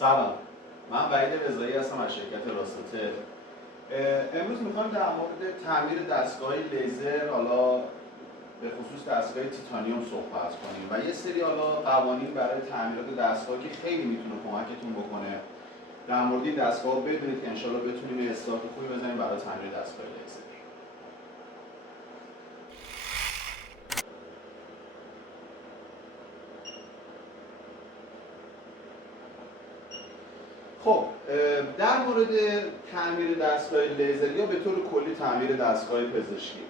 سلام، من وحید رضایی هستم از شرکت راستوتل. امروز میخوایم در مورد تعمیر دستگاه لیزر، حالا به خصوص دستگاه تیتانیوم صحبت کنیم و یه سری قوانین برای تعمیرات دستگاه که خیلی میتونه کمکتون بکنه در مورد این دستگاه بدونید که انشالله بتونیم یه استارت خوبی بزنیم برای تعمیر دستگاه لیزر. خب در مورد تعمیر دستگاه لیزر یا به طور کلی تعمیر دستگاه پزشکی،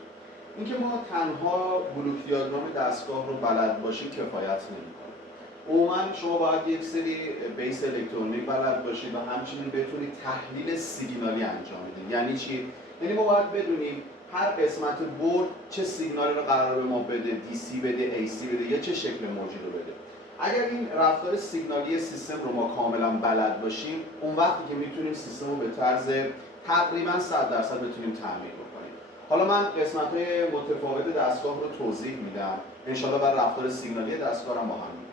اینکه ما تنها بلوک دیاگرام دستگاه رو بلد باشیم کفایت نمی‌کنه. عموما شما باید یک سری بیس الکترونیک بلد باشید و همچنین بتونید تحلیل سیگنالی انجام بدید. یعنی چی؟ یعنی ما باید بدونیم هر قسمت برد چه سیگنالی رو قرار به ما بده، DC بده، AC بده یا چه شکل موجی رو بده. اگر این رفتار سیگنالی سیستم رو ما کاملا بلد باشیم، اون وقتی که میتونیم سیستم رو به طرز تقریبا 100% بتونیم تعمیر بکنیم. حالا من قسمت‌های متفاوت دستگاه رو توضیح میدم، انشالله بر رفتار سیگنالی دستگاه هم با هم می‌بینیم.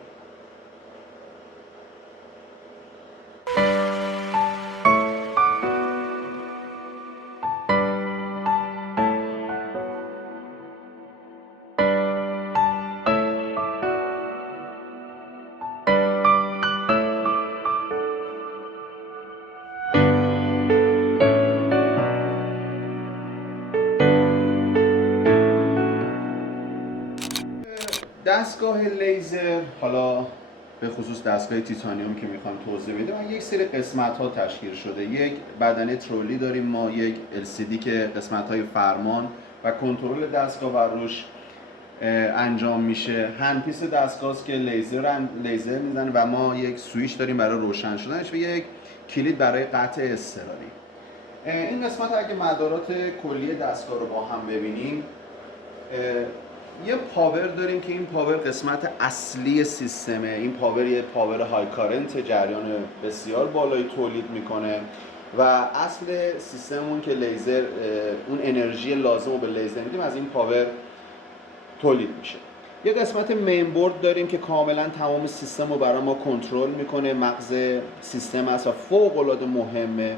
دستگاه لیزر، حالا به خصوص دستگاه تیتانیوم که میخوام توضیح بدم، یک سری قسمت ها تشکیل شده. یک بدنه ترولی داریم ما، یک LCD که قسمت های فرمان و کنترل دستگاه بر روش انجام میشه. هندپیس دستگاه است که لیزر میزنه و ما یک سویچ داریم برای روشن شدنش و یک کلید برای قطع اضطراری. این قسمت اگه مدارات کلی دستگاه رو با هم ببینیم، یه پاور داریم که این پاور قسمت اصلی سیستمه. این پاور یه پاور های کارنت، جریان بسیار بالایی تولید میکنه و اصل سیستممون که لیزر اون انرژی لازم رو به لیزر میدیم از این پاور تولید میشه. یه قسمت مین بورد داریم که کاملا تمام سیستم رو برای ما کنترل میکنه، مغز سیستم است و فوق العاده مهمه.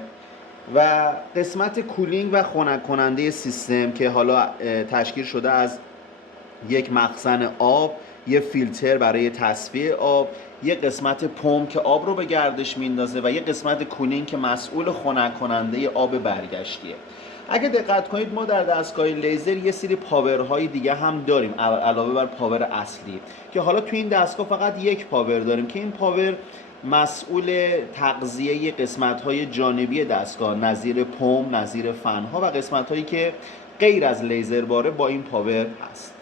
و قسمت کولینگ و خنک کننده سیستم که حالا تشکیل شده از یک مخزن آب، یه فیلتر برای تصفیه آب، یه قسمت پمپ که آب رو به گردش میندازه و یه قسمت کولینگ که مسئول خنک کننده آب برگشتیه. اگه دقت کنید ما در دستگاه لیزر یه سری پاورهای دیگه هم داریم علاوه بر پاور اصلی، که حالا تو این دستگاه فقط یک پاور داریم که این پاور مسئول تغذیه قسمت‌های جانبی دستگاه نظیر پمپ، نظیر فن‌ها و قسمت‌هایی که غیر از لیزر باره با این پاور هست.